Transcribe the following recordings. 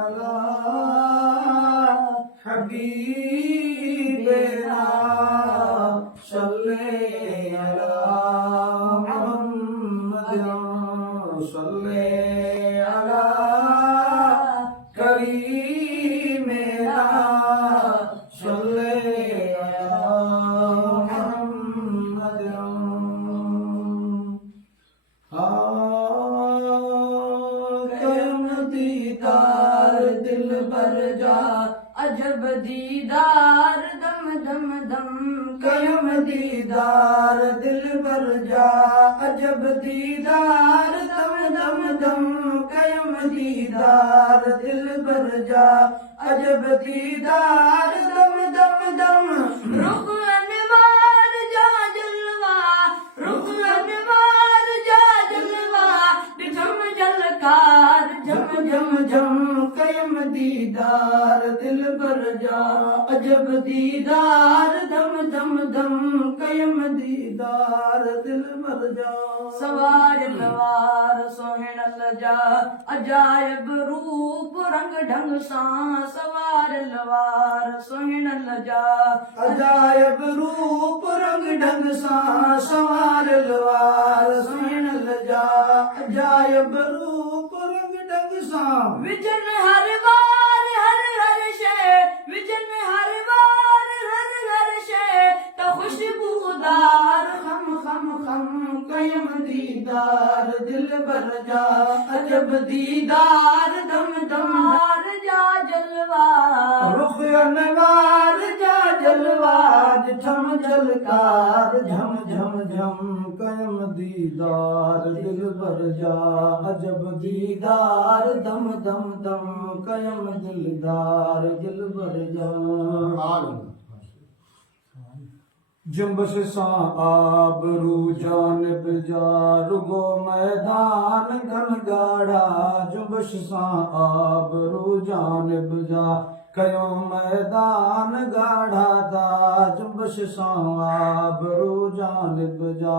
अला हबीबना सल्ले अला मुहम्मद सल्ले अला करीमना सल्ले अला मुहम्मद कयम दीदार दिल भर जा अजब दीदार दम दम दम कयम दीदार दिल भर जा अजब दीदार दम दम दम कयम दीदार दिल भर जा अजब दीदार दम दम दम रुक अनवार जा जलवा रुक अनवार जा जलवा झम जलकार झम झम झम कयम दीदार दिल भर जा अजब दीदार दम दम दम कयम दीदार दिल भर जा सवार लवार सोहण लजा अजायब रूप रंग ढंग सां सवार लवार सोहण लजा अजायब रूप रंग ढंग सां सवार लवार सोहण लजा अजायब रूप रंग ढंग सां विजन हर बार हर हर शय विजन हर बार हर हर शय तो खुशबूदार खम खम खम कयम दीदार दिल भर जा अजब दीदार दम दम जा जलवा रुख अनवार जा जलवा झम झलकार झम झम झम कयम दीदार दिल भर जा अजब दीदार दम दम दम कयम दिलदार दिल भर जा जुम्बश सां आबरू जानिब जा रुगो मैदान घन गाढ़ा जुम्बश सां आबरू जानिब जा कयो मैदान गाढ़ा था जुम्बश सां आबरू जानिब जा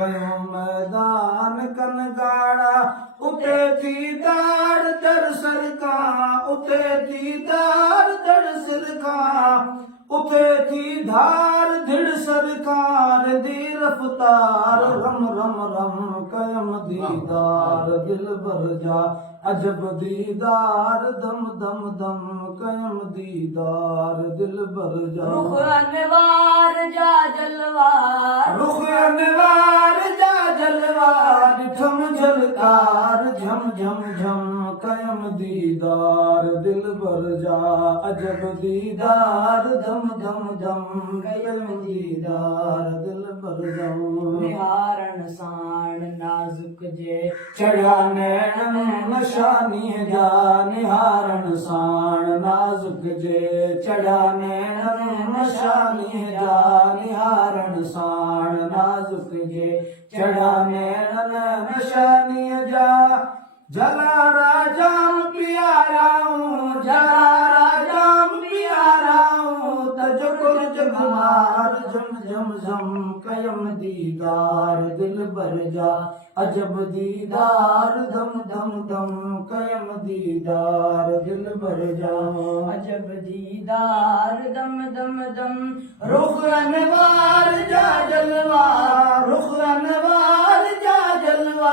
कयो मैदान कन गाढ़ा उते थी दार दर सरका उते थी दार दर सरका उते थी धार धिड़ सरकार दी रफ्तार रम रम रम कयम दीदार दिल भर जा अजब दीदार दम दम दम कयम दीदार दिल भर जा रुख अनवार जा जलवार रुख अनवार जा जलवार झम झलकार झम झम झम कयम दीदार दिल भर जा अजब दीदार दम दम दम कयम दीदार दिल भर जा निहारण साण नाजुक जे चढ़ा नैणन नशानी जा निहारण साण नाजुक जे चढ़ा नैणन नशानी जा निहारण साण नाजुक जे चढ़ा नैणन नशानी जा जलारा जाम पियाराऊं जलारा जाम पियाराऊं तजुकुर जगमार झम झम झम कयम दीदार दिल भर जा अजब दीदार दम दम दम कयम दीदार दिल भर जा अजब दीदार दम दम दम रुख अनवार जा जलवा रुख अनवार जा जलवा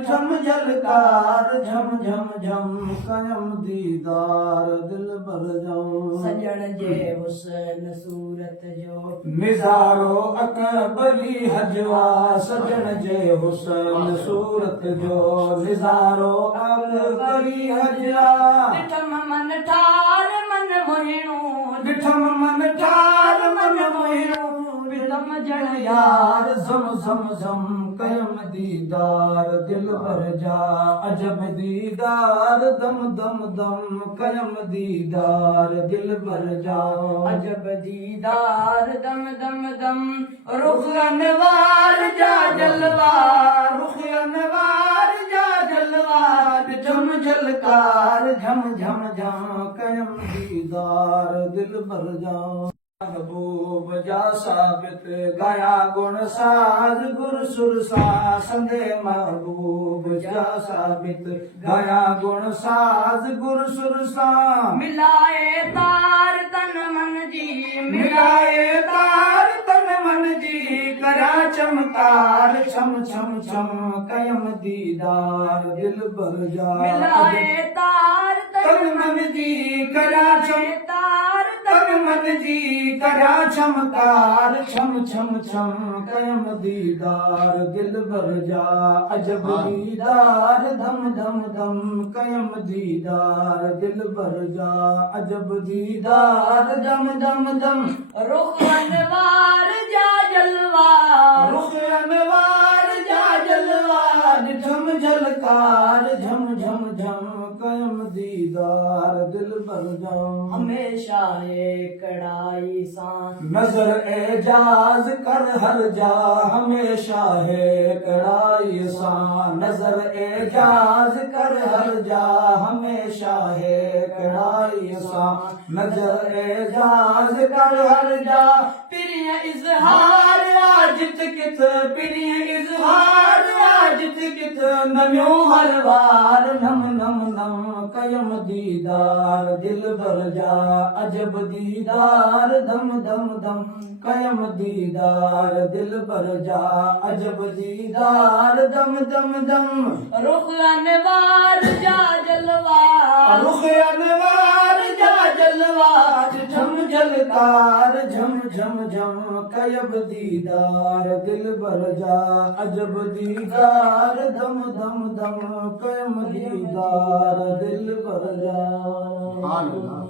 झम झलकार झम झम झम कयम दीदार दिल भर जाऊं सजण जे हुस्न सूरत जो निज़ारो अकबरी हजवा सजण जे हुस्न सूरत जो निज़ारो अकबरी हजवा ॾिठम मन ठार मन मोहिणो ॾिठम मन ठार मन मोहिणो विलम जण यार झम झम झम कयम दीदार दिल भर जा अजब दीदार दम दम दम कयम दीदार दिल भर जा अजब दीदार दम दम दम रुख अनवार जा जलवा रुख अनवार जा जलवा झम झलकार झम झम झम कयम दीदार दिल भर जा। महबूब जा साबित गया गुण साज गुर सुर सा संगे महबूब जा साबित गया गुण साज गुर सुर सा मिलाए तार तन मन जी मिलाए तार तन मन जी करा चमकार छम छम छम कयम दीदार दिल भर जा मिलाए तार तन मन जी करा चम तार तन मन जी करा चमकार छम छम छम कयम दीदार दिल भर जा अजब दीदार धम धम धम कयम दीदार दिल भर जा अजब दीदार धम धम धम रुख अनवार जा जलवा रुख अनवार जा जलवा झम झलकार झम झम झम कयम दीदार दिल भर जा हमेशा कड़ाई सा नजर एजाज कर हर जा हमेशा है कड़ाई सा नजर एजाज कर हर जा हमेशा है कड़ाई सा नजर एजाज कर हर जा प्रिय इजहार आजित कित प्रिय इजहार आजित कित नम्यो हर वार नम नम नम कयम दीदार दिल भर जा अजब दीदार धम धम धम कयम दीदार दिल भर जा अजब दीदार दम दम दम रुख अनवार जा जलवा रुख अनवार जा जलवार झम झलकार झम झम झम कयब दीदार दिल भर जा अजब दीदार दम दम दम कयम दीदार दिल भर जा